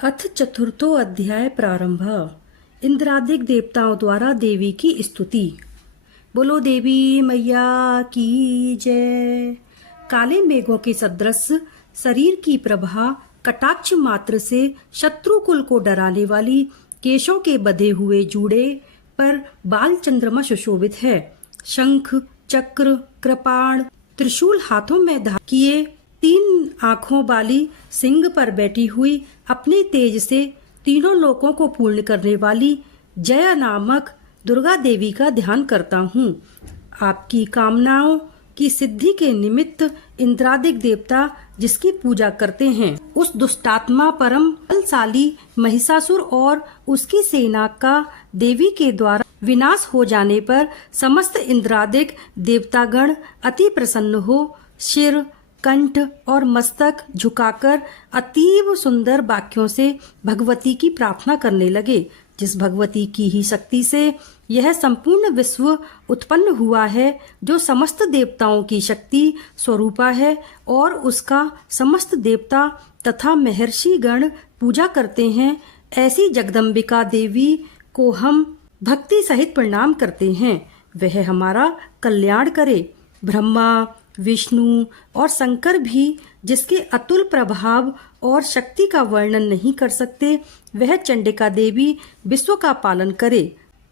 अथ चतुर्थो अध्याय प्रारंभ। इंद्रादिक देवताओं द्वारा देवी की स्तुति। बोलो देवी मैया की जय। काले मेघों के सदृश शरीर की प्रभा कटाक्ष मात्र से शत्रु कुल को डराने वाली, केशों के बंधे हुए जूड़े पर बाल चंद्रमा सुशोभित है। शंख चक्र कृपाण त्रिशूल हाथों में धारण किए, 3 आँखों वाली सिंह पर बैठी हुई, अपने तेज से तीनों लोकों को पूर्ण करने वाली जया नामक दुर्गा देवी का ध्यान करता हूँ। आपकी कामनाओं की सिद्धि के निमित्त इंद्रादिक देवता जिसकी पूजा करते हैं, उस दुष्टात्मा परम बलशाली महिषासुर और उसकी सेना का देवी के द्वारा विनाश हो जाने पर समस्त इंद्रादिक देवतागण अति प्रसन्न हो सिर कंठ और मस्तक झुकाकर अतीव सुंदर वाक्यों से भगवती की प्रार्थना करने लगे। जिस भगवती की ही शक्ति से यह संपूर्ण विश्व उत्पन्न हुआ है, जो समस्त देवताओं की शक्ति स्वरूपा है और उसका समस्त देवता तथा महर्षि गण पूजा करते हैं, ऐसी जगदम्बिका देवी को हम भक्ति सहित प्रणाम करते हैं। वह हमारा कल्याण करे। ब्रह्मा विष्णु और शंकर भी जिसके अतुल प्रभाव और शक्ति का वर्णन नहीं कर सकते, वह चंडिका देवी विश्व का पालन करे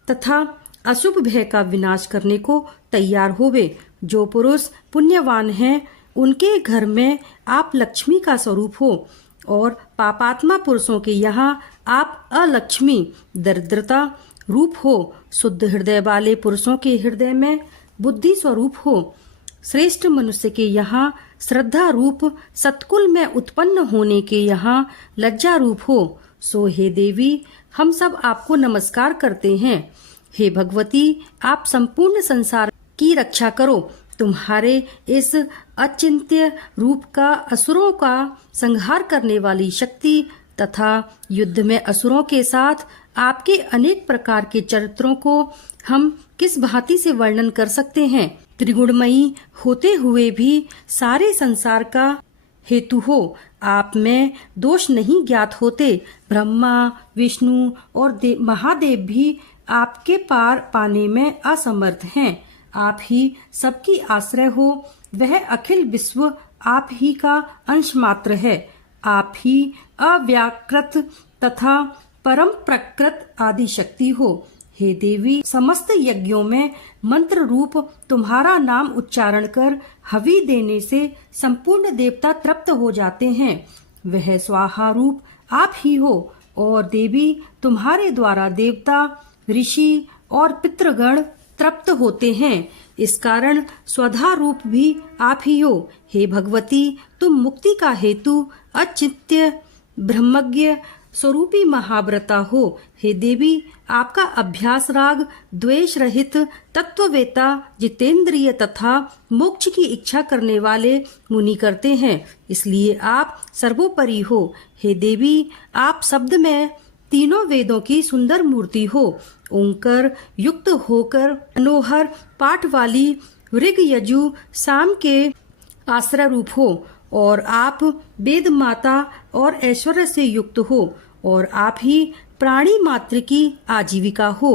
तथा अशुभ भय का विनाश करने को तैयार होवे। जो पुरुष पुण्यवान हैं, उनके घर में आप लक्ष्मी का स्वरूप हो और पापात्मा पुरुषों के यहाँ आप अलक्ष्मी दरिद्रता रूप हो। शुद्ध हृदय वाले पुरुषों के हृदय में बुद्धि स्वरूप हो। श्रेष्ठ मनुष्य के यहाँ श्रद्धा रूप, सत्कुल में उत्पन्न होने के यहाँ लज्जा रूप हो। सो हे देवी, हम सब आपको नमस्कार करते हैं। हे भगवती, आप संपूर्ण संसार की रक्षा करो। तुम्हारे इस अचिंत्य रूप का असुरों का संहार करने वाली शक्ति तथा युद्ध में असुरों के साथ आपके अनेक प्रकार के चरित्रों को हम किस भांति से वर्णन कर सकते हैं। त्रिगुणमयी होते हुए भी सारे संसार का हेतु हो। आप में दोष नहीं ज्ञात होते। ब्रह्मा विष्णु और महादेव भी आपके पार पाने में असमर्थ हैं। आप ही सबकी आश्रय हो। वह अखिल विश्व आप ही का अंश मात्र है। आप ही अव्याकृत तथा परम प्रकृत आदि शक्ति हो। हे देवी, समस्त यज्ञों में मंत्र रूप तुम्हारा नाम उच्चारण कर हवि देने से संपूर्ण देवता तृप्त हो जाते हैं। वह स्वाहा रूप आप ही हो और देवी, तुम्हारे द्वारा देवता ऋषि और पितृगण तृप्त होते हैं। इस कारण स्वधा रूप भी आप ही हो। हे भगवती, तुम मुक्ति का हेतु अचिंत्य ब्रह्मज्ञ स्वरूपी महाव्रता हो। हे देवी, आपका अभ्यास राग द्वेष रहित तत्ववेता जितेंद्रिय तथा मोक्ष की इच्छा करने वाले मुनि करते हैं, इसलिए आप सर्वोपरि हो। हे देवी, आप शब्द में तीनों वेदों की सुंदर मूर्ति हो। ओंकार युक्त होकर मनोहर पाठ वाली ऋग यजु साम के आश्रय रूप हो और आप वेद माता और ऐश्वर्य से युक्त हो और आप ही प्राणी मात्र की आजीविका हो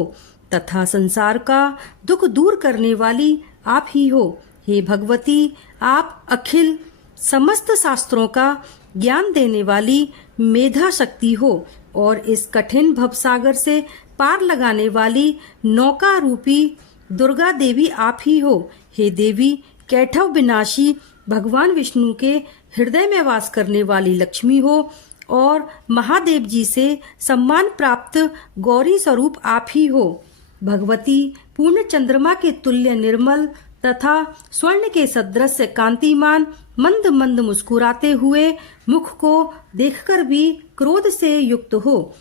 तथा संसार का दुख दूर करने वाली आप ही हो। हे भगवती, आप अखिल समस्त शास्त्रों का ज्ञान देने वाली मेधा शक्ति हो और इस कठिन भवसागर से पार लगाने वाली नौका रूपी दुर्गा देवी आप ही हो। हे देवी, कैठव विनाशी भगवान विष्णु के हृदय में वास करने वाली लक्ष्मी हो और महादेव जी से सम्मान प्राप्त गौरी स्वरूप आप ही हो। भगवती, पूर्ण चंद्रमा के तुल्य निर्मल तथा स्वर्ण के सदृश कांतिमान मंद मंद मुस्कुराते हुए मुख को देखकर भी क्रोध से युक्त हो।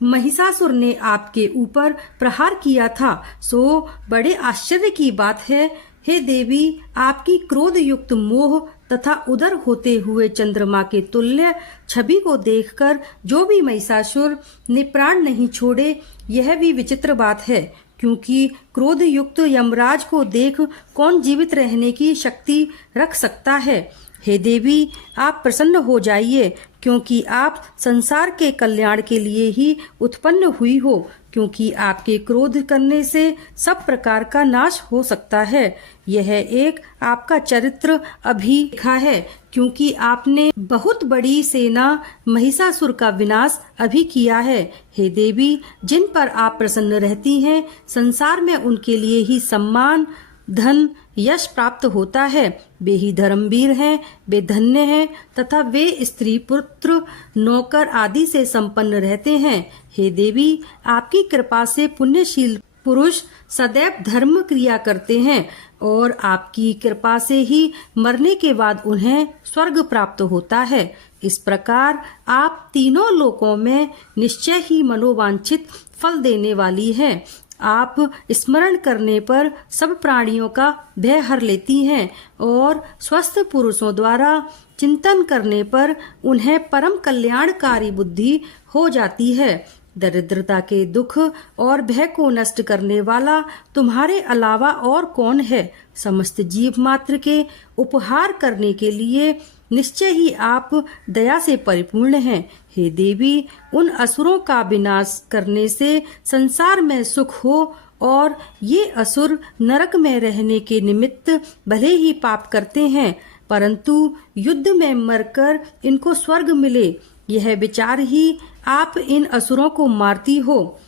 महिषासुर ने आपके ऊपर प्रहार किया था, सो बड़े आश्चर्य की बात है। हे देवी, आपकी क्रोध युक्त मोह तथा उदर होते हुए चंद्रमा के तुल्य छवि को देखकर जो भी महिषासुर ने प्राण नहीं छोड़े, यह भी विचित्र बात है, क्योंकि क्रोध युक्त यमराज को देख कौन जीवित रहने की शक्ति रख सकता है। हे देवी, आप प्रसन्न हो जाइए, क्योंकि आप संसार के कल्याण के लिए ही उत्पन्न हुई हो, क्योंकि आपके क्रोध करने से सब प्रकार का नाश हो सकता है। यह एक आपका चरित्र अभी लिखा है, क्योंकि आपने बहुत बड़ी सेना महिषासुर का विनाश अभी किया है। हे देवी, जिन पर आप प्रसन्न रहती हैं, संसार में उनके लिए ही सम्मान, धन, यश प्राप्त होता है। वे ही धर्मवीर हैं, वे धन्य हैं तथा वे स्त्री, पुत्र, नौकर आदि से संपन्न रहते हैं। हे देवी, आपकी कृपा से पुण्यशील पुरुष सदैव धर्म क्रिया करते हैं और आपकी कृपा से ही मरने के बाद उन्हें स्वर्ग प्राप्त होता है। इस प्रकार आप तीनों लोकों में निश्चय ही मनोवांछित फल देने वाली हैं। आप स्मरण करने पर सब प्राणियों का भय हर लेती हैं और स्वस्थ पुरुषों द्वारा चिंतन करने पर उन्हें परम कल्याणकारी बुद्धि हो जाती है। दरिद्रता के दुख और भय को नष्ट करने वाला तुम्हारे अलावा और कौन है? समस्त जीव मात्र के उपहार करने के लिए निश्चय ही आप दया से परिपूर्ण हैं। हे देवी, उन असुरों का विनाश करने से संसार में सुख हो और ये असुर नरक में रहने के निमित्त भले ही पाप करते हैं, परंतु युद्ध में मरकर इनको स्वर्ग मिले, यह विचार ही आप इन असुरों को मारती हो।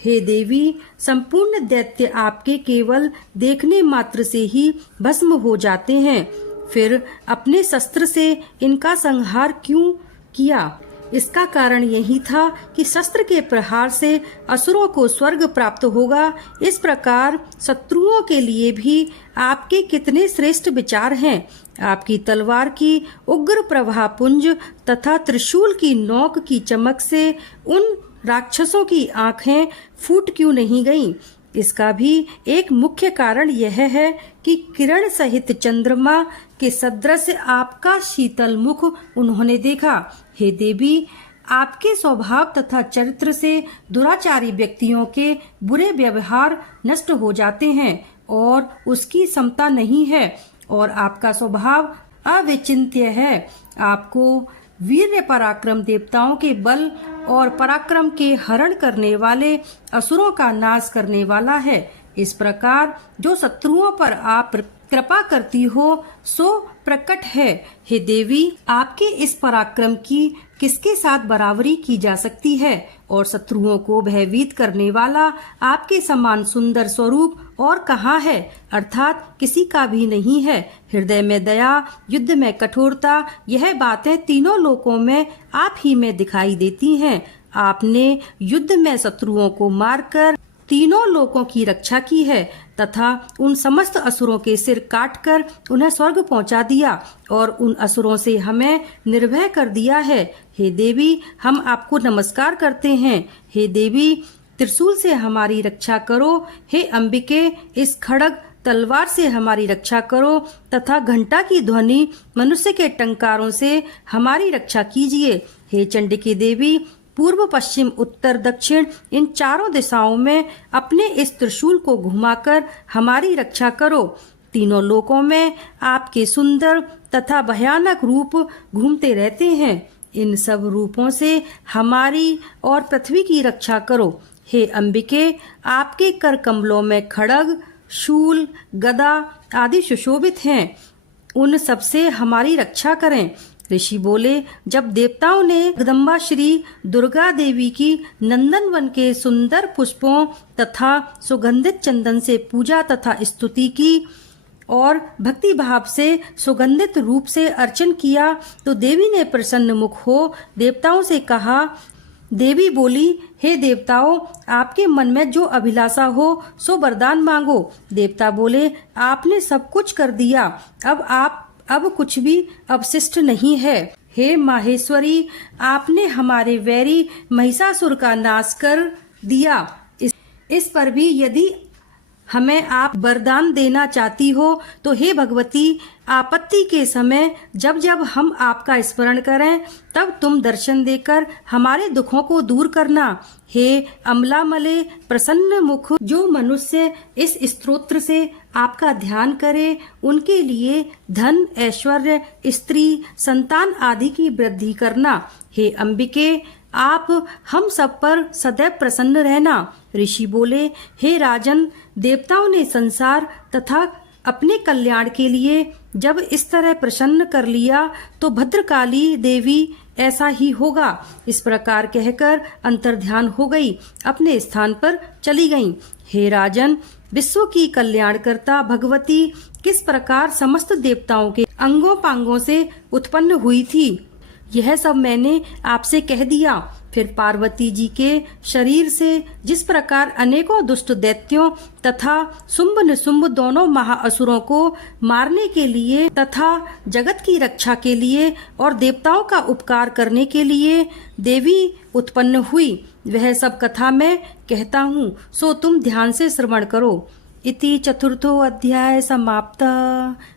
हे देवी, संपूर्ण दैत्य आपके केवल देखने मात्र से ही भस्म हो जाते हैं, फिर अपने शस्त्र से इनका संहार क्यों किया? इसका कारण यही था कि शस्त्र के प्रहार से असुरों को स्वर्ग प्राप्त होगा। इस प्रकार शत्रुओं के लिए भी आपके कितने श्रेष्ठ विचार हैं। आपकी तलवार की उग्र प्रभा पुंज तथा त्रिशूल की नोक की चमक से उन राक्षसों की आंखें फूट क्यों नहीं गईं? इसका भी एक मुख्य कारण यह है कि किरण सहित चंद्रमा के सदृश आपका शीतल मुख उन्होंने देखा। हे देवी, आपके स्वभाव तथा चरित्र से दुराचारी व्यक्तियों के बुरे व्यवहार नष्ट हो जाते हैं और उसकी समता नहीं है, और आपका स्वभाव अविचिंत्य है। आपको वीर्य पराक्रम देवताओं के बल और पराक्रम के हरण करने वाले असुरों का नाश करने वाला है। इस प्रकार जो शत्रुओं पर आप कृपा करती हो सो प्रकट है। हे देवी, आपके इस पराक्रम की किसके साथ बराबरी की जा सकती है, और शत्रुओं को भयभीत करने वाला आपके समान सुंदर स्वरूप और कहाँ है? अर्थात किसी का भी नहीं है। हृदय में दया, युद्ध में कठोरता, यह बातें तीनों लोकों में आप ही में दिखाई देती हैं। आपने युद्ध में शत्रुओं को मारकर तीनों लोकों की रक्षा की है तथा उन समस्त असुरों के सिर काटकर उन्हें स्वर्ग पहुंचा दिया और उन असुरों से हमें निर्भय कर दिया है। हे देवी, हम आपको नमस्कार करते हैं। हे देवी, त्रिशूल से हमारी रक्षा करो। हे अंबिके, इस खड्ग तलवार से हमारी रक्षा करो तथा घंटा की ध्वनि मनुष्य के टंकारों से हमारी रक्षा कीजिए। हे चंडिकी देवी, पूर्व, पश्चिम, उत्तर, दक्षिण इन चारों दिशाओं में अपने इस त्रिशूल को घुमाकर हमारी रक्षा करो। तीनों लोकों में आपके सुंदर तथा भयानक रूप घूमते रहते हैं। इन सब रूपों से हमारी और पृथ्वी की रक्षा करो। हे अंबिके, आपके कर कमलों में खड्ग, शूल, गदा आदि सुशोभित हैं। उन सबसे हमारी रक्षा करें। ऋषि बोले, जब देवताओं ने जगदम्बा श्री दुर्गा देवी की नंदनवन के सुंदर पुष्पों तथा सुगंधित चंदन से पूजा तथा स्तुति की और भक्ति भाव से सुगंधित रूप से अर्चन किया, तो देवी ने प्रसन्न मुख हो देवताओं से कहा। देवी बोली, हे देवताओं, आपके मन में जो अभिलाषा हो सो वरदान मांगो। देवता बोले, आपने सब कुछ कर दिया, अब कुछ भी अवशिष्ट नहीं है। हे माहेश्वरी, आपने हमारे वैरी महिषासुर का नाश कर दिया। इस पर भी यदि हमें आप वरदान देना चाहती हो तो हे भगवती, आपत्ति के समय जब जब हम आपका स्मरण करें तब तुम दर्शन देकर हमारे दुखों को दूर करना। हे अमलामले प्रसन्न मुख, जो मनुष्य इस स्तोत्र से आपका ध्यान करे उनके लिए धन, ऐश्वर्य, स्त्री, संतान आदि की वृद्धि करना। हे अंबिके, आप हम सब पर सदैव प्रसन्न रहना। ऋषि बोले, हे राजन, देवताओं ने संसार तथा अपने कल्याण के लिए जब इस तरह प्रसन्न कर लिया तो भद्रकाली देवी ऐसा ही होगा। इस प्रकार कहकर अंतर्ध्यान हो गई, अपने स्थान पर चली गईं। हे राजन, विश्व की कल्याणकर्ता भगवती किस प्रकार समस्त देवताओं के अंगों पांगों से उत्पन्न हुई थी, यह सब मैंने आपसे कह दिया। फिर पार्वती जी के शरीर से जिस प्रकार अनेकों दुष्ट दैत्यों तथा शुंभ निशुंभ दोनों महाअसुरों को मारने के लिए तथा जगत की रक्षा के लिए और देवताओं का उपकार करने के लिए देवी उत्पन्न हुई, वह सब कथा मैं कहता हूँ, सो तुम ध्यान से श्रवण करो। इति चतुर्थो अध्याय समाप्त।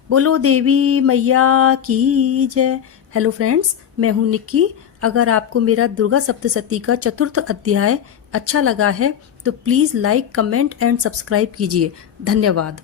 बोलो देवी मैया की जय। हेलो फ्रेंड्स, मैं हूँ निक्की। अगर आपको मेरा दुर्गा सप्तशती का चतुर्थ अध्याय अच्छा लगा है तो please like, comment and subscribe कीजिए। धन्यवाद।